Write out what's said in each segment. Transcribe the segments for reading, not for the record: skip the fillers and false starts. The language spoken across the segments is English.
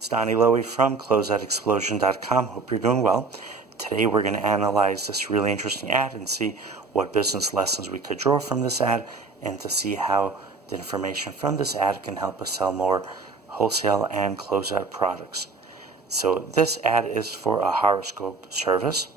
It's Donnie Lowy from Closeoutexplosion.com. Hope you're doing well. Today we're going to analyze this really interesting ad and see what business lessons we could draw from this ad and to see how the information from this ad can help us sell more wholesale and closeout products. So this ad is for a horoscope service.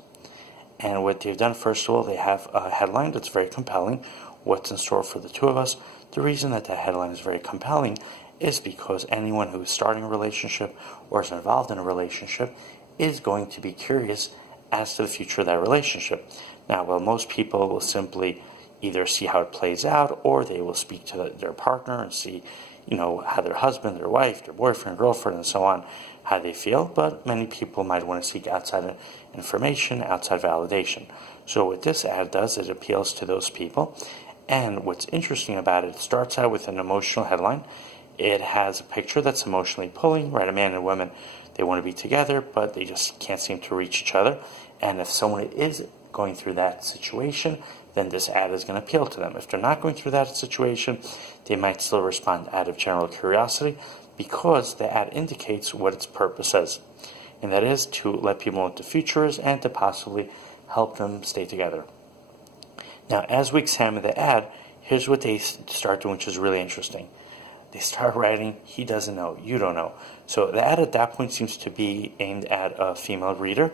And what they've done, first of all, they have a headline that's very compelling. What's in store for the two of us? The reason that headline is very compelling is because anyone who is starting a relationship or is involved in a relationship is going to be curious as to the future of that relationship. Now, while most people will simply either see how it plays out or they will speak to their partner and see, how their husband, their wife, their boyfriend, girlfriend, and so on, how they feel, but many people might want to seek outside information, outside validation. So what this ad does, it appeals to those people. And what's interesting about it starts out with an emotional headline. It has a picture that's emotionally pulling, right? A man and a woman, they want to be together, but they just can't seem to reach each other. And if someone is going through that situation, then this ad is going to appeal to them. If they're not going through that situation, they might still respond out of general curiosity because the ad indicates what its purpose is. And that is to let people know what the future is and to possibly help them stay together. Now, as we examine the ad, here's what they start doing, which is really interesting. They start writing, he doesn't know, you don't know. So the ad at that point seems to be aimed at a female reader,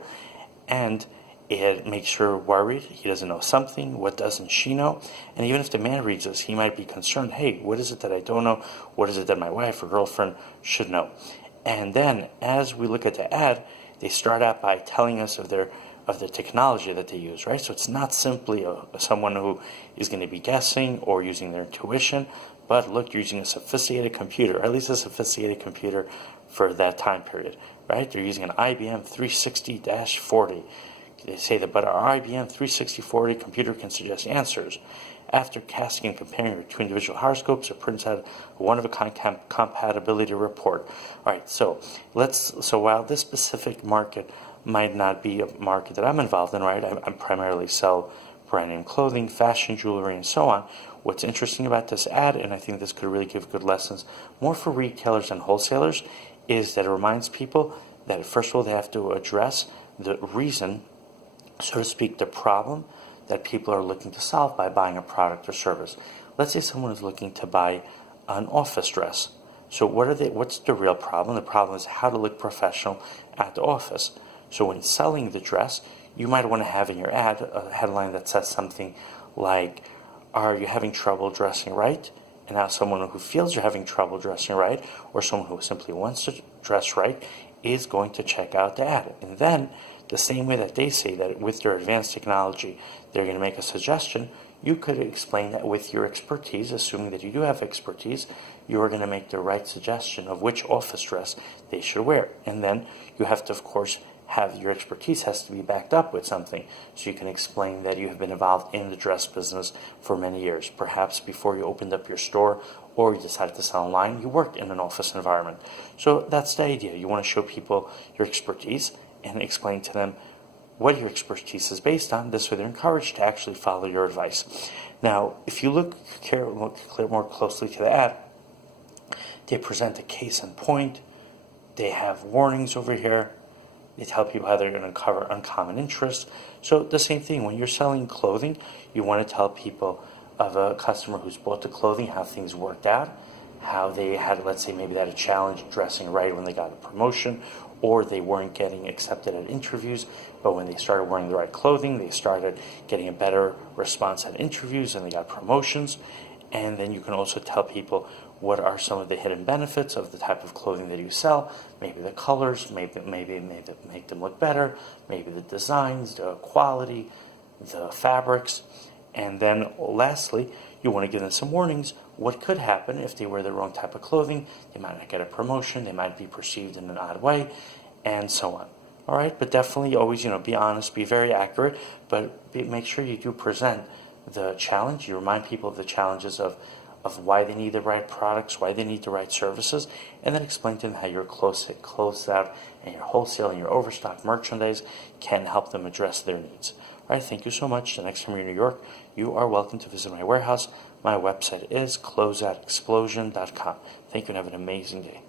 and it makes her worried. He doesn't know something. What doesn't she know? And even if the man reads this, he might be concerned, hey, what is it that I don't know? What is it that my wife or girlfriend should know? And then as we look at the ad, they start out by telling us of the technology that they use, right? So it's not simply someone who is going to be guessing or using their intuition, but look, you're using a sophisticated computer, or at least a sophisticated computer for that time period, right? They're using an IBM 360-40. They say that, but our IBM 360-40 computer can suggest answers. After casting and comparing your two individual horoscopes, it prints out a one-of-a-kind compatibility report. All right, so while this specific market might not be a market that I'm involved in, right? I primarily sell brand name clothing, fashion, jewelry, and so on. What's interesting about this ad, and I think this could really give good lessons more for retailers and wholesalers, is that it reminds people that first of all they have to address the reason, so to speak, the problem that people are looking to solve by buying a product or service. Let's say someone is looking to buy an office dress. So what's the real problem? The problem is how to look professional at the office. So when selling the dress, you might want to have in your ad a headline that says something like, are you having trouble dressing right? And now someone who feels you're having trouble dressing right, or someone who simply wants to dress right, is going to check out the ad. And then, the same way that they say that with their advanced technology, they're going to make a suggestion, you could explain that with your expertise, assuming that you do have expertise, you are going to make the right suggestion of which office dress they should wear. And then you have to, of course, have your expertise has to be backed up with something. So you can explain that you have been involved in the dress business for many years. Perhaps before you opened up your store or you decided to sell online, you worked in an office environment. So that's the idea. You want to show people your expertise and explain to them what your expertise is based on. This way they're encouraged to actually follow your advice. Now, if you look more closely to the ad, they present a case in point. They have warnings over here. They tell people how they're going to uncover uncommon interests. So the same thing, when you're selling clothing, you want to tell people of a customer who's bought the clothing, how things worked out, how they had, let's say, maybe they had a challenge dressing right when they got a promotion, or they weren't getting accepted at interviews, but when they started wearing the right clothing, they started getting a better response at interviews and they got promotions. And then you can also tell people what are some of the hidden benefits of the type of clothing that you sell, maybe the colors, maybe make them look better, maybe the designs, the quality, the fabrics. And then lastly, you want to give them some warnings. What could happen if they wear the wrong type of clothing? They might not get a promotion, they might be perceived in an odd way, and so on. All right, but definitely always, be honest, be very accurate, but make sure you do present the challenge. You remind people of the challenges of why they need the right products, why they need the right services, and then explain to them how your closeout and your wholesale and your overstock merchandise can help them address their needs. All right, thank you so much. The next time you're in New York, you are welcome to visit my warehouse. My website is closeoutexplosion.com. Thank you and have an amazing day.